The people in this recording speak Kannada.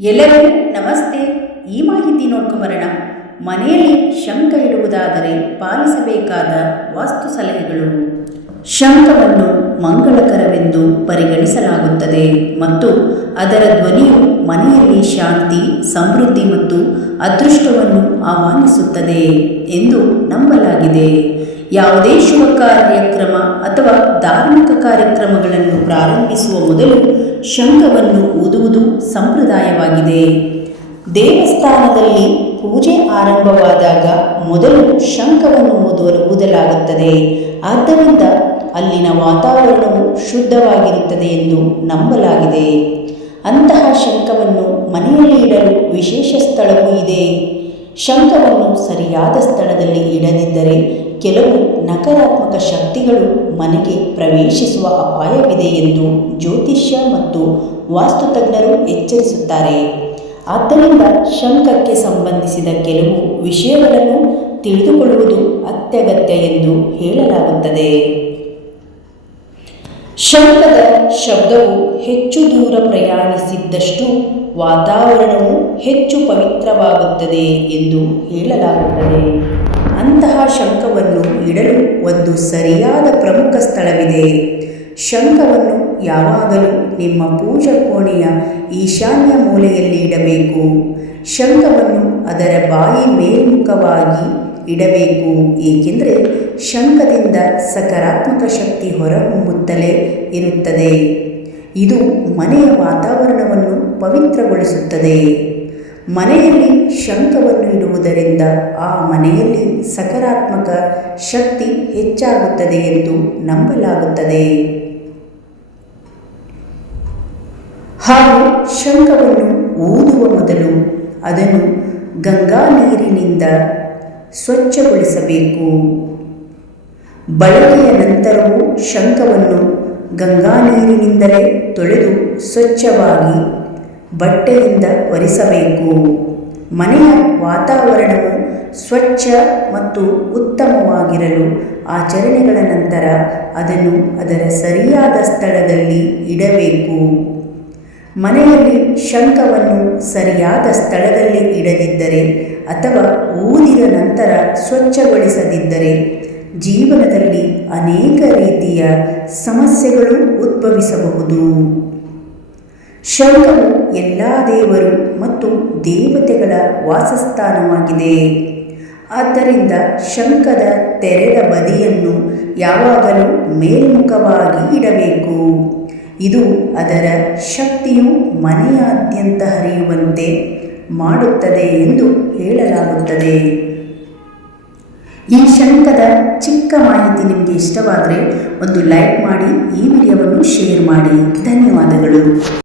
ಎಲ್ಲರಿಗೂ ನಮಸ್ತೆ. ಈ ಮಾಹಿತಿ ನೋಡ್ಕೊಂಬರೋಣ. ಮನೆಯಲ್ಲಿ ಶಂಕ ಇಡುವುದಾದರೆ ಪಾಲಿಸಬೇಕಾದ ವಾಸ್ತು ಸಲಹೆಗಳು. ಶಂಕವನ್ನು ಮಂಗಳಕರವೆಂದು ಪರಿಗಣಿಸಲಾಗುತ್ತದೆ ಮತ್ತು ಅದರ ಧ್ವನಿಯು ಮನೆಯಲ್ಲಿ ಶಾಂತಿ, ಸಮೃದ್ಧಿ ಮತ್ತು ಅದೃಷ್ಟವನ್ನು ಆಹ್ವಾನಿಸುತ್ತದೆ ಎಂದು ನಂಬಲಾಗಿದೆ. ಯಾವುದೇ ಶುಭ ಕಾರ್ಯಕ್ರಮ ಅಥವಾ ಧಾರ್ಮಿಕ ಕಾರ್ಯಕ್ರಮಗಳನ್ನು ಪ್ರಾರಂಭಿಸುವ ಮೊದಲು ಶಂಖವನ್ನು ಊದುವುದು ಸಂಪ್ರದಾಯವಾಗಿದೆ. ದೇವಸ್ಥಾನದಲ್ಲಿ ಪೂಜೆ ಆರಂಭವಾದಾಗ ಮೊದಲು ಶಂಖವನ್ನು ಓದಲು ಓದಲಾಗುತ್ತದೆ. ಆದ್ದರಿಂದ ಅಲ್ಲಿನ ವಾತಾವರಣವು ಶುದ್ಧವಾಗಿರುತ್ತದೆ ಎಂದು ನಂಬಲಾಗಿದೆ. ಅಂತಹ ಶಂಖವನ್ನು ಮನೆಯಲ್ಲಿ ಇಡಲು ವಿಶೇಷ ಸ್ಥಳವೂ ಇದೆ. ಶಂಖವನ್ನು ಸರಿಯಾದ ಸ್ಥಳದಲ್ಲಿ ಇಡದಿದ್ದರೆ ಕೆಲವು ನಕಾರಾತ್ಮಕ ಶಕ್ತಿಗಳು ಮನೆಗೆ ಪ್ರವೇಶಿಸುವ ಅಪಾಯವಿದೆ ಎಂದು ಜ್ಯೋತಿಷ್ಯ ಮತ್ತು ವಾಸ್ತುತಜ್ಞರು ಎಚ್ಚರಿಸುತ್ತಾರೆ. ಆದ್ದರಿಂದ ಶಂಖಕ್ಕೆ ಸಂಬಂಧಿಸಿದ ಕೆಲವು ವಿಷಯಗಳನ್ನು ತಿಳಿದುಕೊಳ್ಳುವುದು ಅತ್ಯಗತ್ಯ ಎಂದು ಹೇಳಲಾಗುತ್ತದೆ. ಶಂಖದ ಶಬ್ದವು ಹೆಚ್ಚು ದೂರ ಪ್ರಯಾಣಿಸಿದ್ದಷ್ಟು ವಾತಾವರಣವು ಹೆಚ್ಚು ಪವಿತ್ರವಾಗುತ್ತದೆ ಎಂದು ಹೇಳಲಾಗುತ್ತದೆ. ಅಂತಹ ಶಂಕವನ್ನು ಇಡಲು ಒಂದು ಸರಿಯಾದ ಪ್ರಮುಖ ಸ್ಥಳವಿದೆ. ಶಂಕವನ್ನು ಯಾವಾಗಲೂ ನಿಮ್ಮ ಪೂಜಾ ಕೋಣೆಯ ಈಶಾನ್ಯ ಮೂಲೆಯಲ್ಲಿ ಇಡಬೇಕು. ಶಂಕವನ್ನು ಅದರ ಬಾಯಿ ಮೇಲ್ಮುಖವಾಗಿ ಇಡಬೇಕು. ಏಕೆಂದರೆ ಶಂಕದಿಂದ ಸಕಾರಾತ್ಮಕ ಶಕ್ತಿ ಹೊರಹೊಮ್ಮುತ್ತಲೇ ಇರುತ್ತದೆ. ಇದು ಮನೆಯ ವಾತಾವರಣವನ್ನು ಪವಿತ್ರಗೊಳಿಸುತ್ತದೆ. ಮನೆಯಲ್ಲಿ ಶಂಖವನ್ನು ಇಡುವುದರಿಂದ ಆ ಮನೆಯಲ್ಲಿ ಸಕಾರಾತ್ಮಕ ಶಕ್ತಿ ಹೆಚ್ಚಾಗುತ್ತದೆ ಎಂದು ನಂಬಲಾಗುತ್ತದೆ. ಹಾಗೂ ಶಂಖವನ್ನು ಓದುವ ಮೊದಲು ಅದನ್ನು ಗಂಗಾ ನೀರಿನಿಂದ ಸ್ವಚ್ಛಗೊಳಿಸಬೇಕು. ಬಳಕೆಯ ನಂತರವೂ ಶಂಖವನ್ನು ಗಂಗಾ ನೀರಿನಿಂದಲೇ ತೊಳೆದು ಸ್ವಚ್ಛವಾಗಿ ಬಟ್ಟೆಯಿಂದ ಒರೆಸಬೇಕು. ಮನೆಯ ವಾತಾವರಣವು ಸ್ವಚ್ಛ ಮತ್ತು ಉತ್ತಮವಾಗಿರಲು ಆಚರಣೆಗಳ ನಂತರ ಅದನ್ನು ಅದರ ಸರಿಯಾದ ಸ್ಥಳದಲ್ಲಿ ಇಡಬೇಕು. ಮನೆಯಲ್ಲಿ ಶಂಖವನ್ನು ಸರಿಯಾದ ಸ್ಥಳದಲ್ಲಿ ಇಡದಿದ್ದರೆ ಅಥವಾ ಊದಿದ ನಂತರ ಸ್ವಚ್ಛಗೊಳಿಸದಿದ್ದರೆ ಜೀವನದಲ್ಲಿ ಅನೇಕ ರೀತಿಯ ಸಮಸ್ಯೆಗಳು ಉದ್ಭವಿಸಬಹುದು. ಶಂಖವು ಎಲ್ಲ ದೇವರು ಮತ್ತು ದೇವತೆಗಳ ವಾಸಸ್ಥಾನವಾಗಿದೆ. ಆದ್ದರಿಂದ ಶಂಖದ ತೆರೆದ ಬದಿಯನ್ನು ಯಾವಾಗಲೂ ಮೇಲ್ಮುಖವಾಗಿ ಇಡಬೇಕು. ಇದು ಅದರ ಶಕ್ತಿಯು ಮನೆಯಾದ್ಯಂತ ಹರಿಯುವಂತೆ ಮಾಡುತ್ತದೆ ಎಂದು ಹೇಳಲಾಗುತ್ತದೆ. ಈ ಶಂಖದ ಚಿಕ್ಕ ಮಾಹಿತಿ ನಿಮಗೆ ಇಷ್ಟವಾದರೆ ಒಂದು ಲೈಕ್ ಮಾಡಿ, ಈ ವಿಡಿಯೋವನ್ನು ಶೇರ್ ಮಾಡಿ. ಧನ್ಯವಾದಗಳು.